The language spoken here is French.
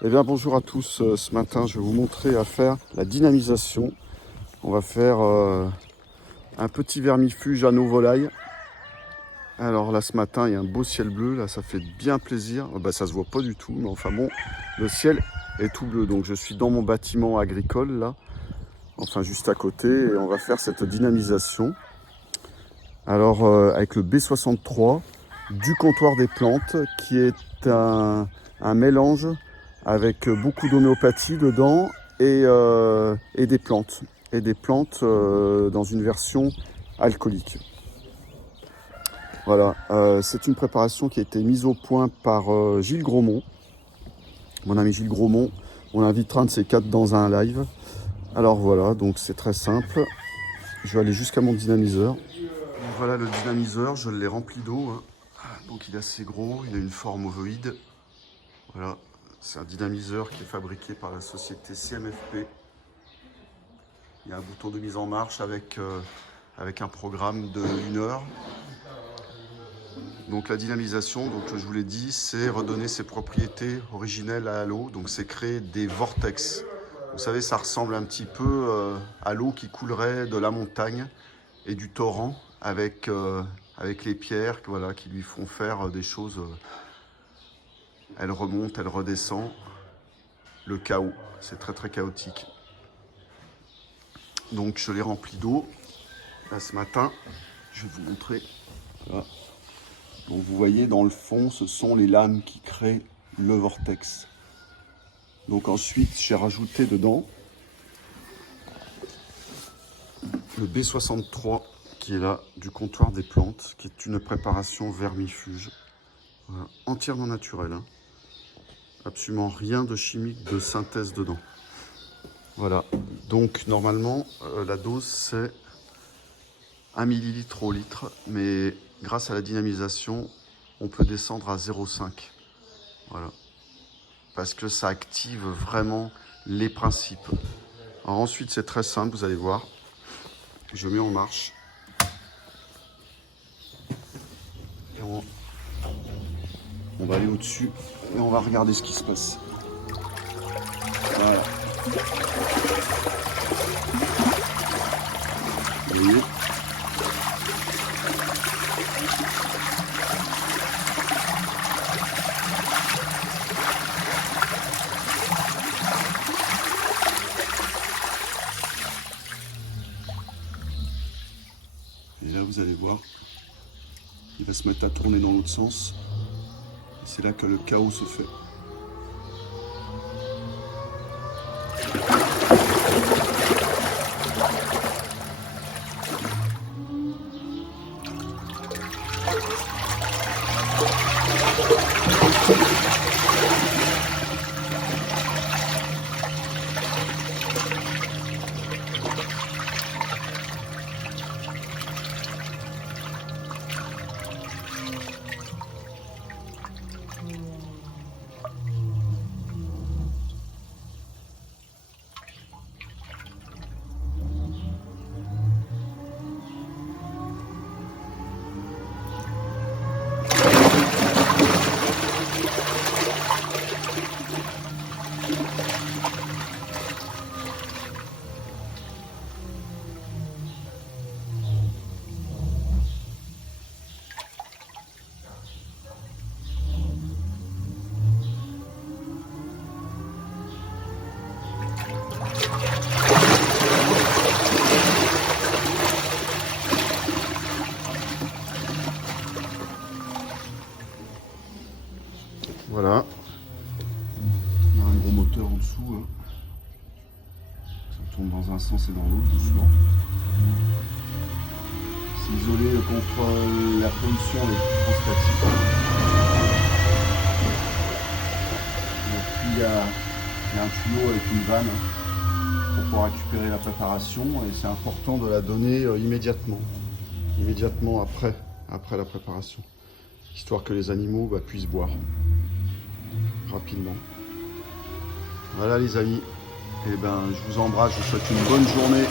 Eh bien bonjour à tous, ce matin je vais vous montrer à faire la dynamisation. On va faire un petit vermifuge à nos volailles. Alors là ce matin il y a un beau ciel bleu, là ça fait bien plaisir. Ça se voit pas du tout, mais enfin bon, le ciel est tout bleu. Donc je suis dans mon bâtiment agricole là, enfin juste à côté, et on va faire cette dynamisation. Alors avec le B63 du comptoir des plantes, qui est un mélange avec beaucoup d'homéopathie dedans et des plantes. Et des plantes dans une version alcoolique. Voilà, c'est une préparation qui a été mise au point par Gilles Grosmont. Mon ami Gilles Grosmont, on l'invitera un de ces quatre dans un live. Alors voilà, donc c'est très simple. Je vais aller jusqu'à mon dynamiseur. Donc voilà le dynamiseur, je l'ai rempli d'eau. Hein. Donc il est assez gros, il a une forme ovoïde. Voilà, c'est un dynamiseur qui est fabriqué par la société CMFP. Il y a un bouton de mise en marche avec un programme de 1 heure. Donc la dynamisation, donc je vous l'ai dit, c'est redonner ses propriétés originelles à l'eau. Donc c'est créer des vortex. Vous savez, ça ressemble un petit peu à l'eau qui coulerait de la montagne et du torrent avec les pierres, voilà, qui lui font faire des choses. Elle remonte, elle redescend. Le chaos, c'est très très chaotique. Donc je l'ai rempli d'eau. Là ce matin, je vais vous montrer. Voilà. Donc vous voyez dans le fond, ce sont les lames qui créent le vortex. Donc ensuite, j'ai rajouté dedans le B63 qui est là, du comptoir des plantes, qui est une préparation vermifuge. Voilà, entièrement naturelle. Hein. Absolument rien de chimique, de synthèse dedans. Voilà, donc normalement, la dose c'est 1 millilitre au litre, mais grâce à la dynamisation, on peut descendre à 0,5. Voilà. Parce que ça active vraiment les principes. Alors ensuite, c'est très simple, vous allez voir. Je mets en marche. Et on va aller au-dessus et on va regarder ce qui se passe. Voilà. Vous voyez ? Et là, vous allez voir, il va se mettre à tourner dans l'autre sens. Et c'est là que le chaos se fait. Voilà. Il y a un gros moteur en dessous. Hein. Ça tourne dans un sens et dans l'autre doucement. C'est isolé contre la pollution électrostatique. Et puis il y a un tuyau avec une vanne pour pouvoir récupérer la préparation, et c'est important de la donner immédiatement après la préparation, histoire que les animaux puissent boire rapidement. Voilà les amis, et je vous embrasse, je vous souhaite une bonne journée.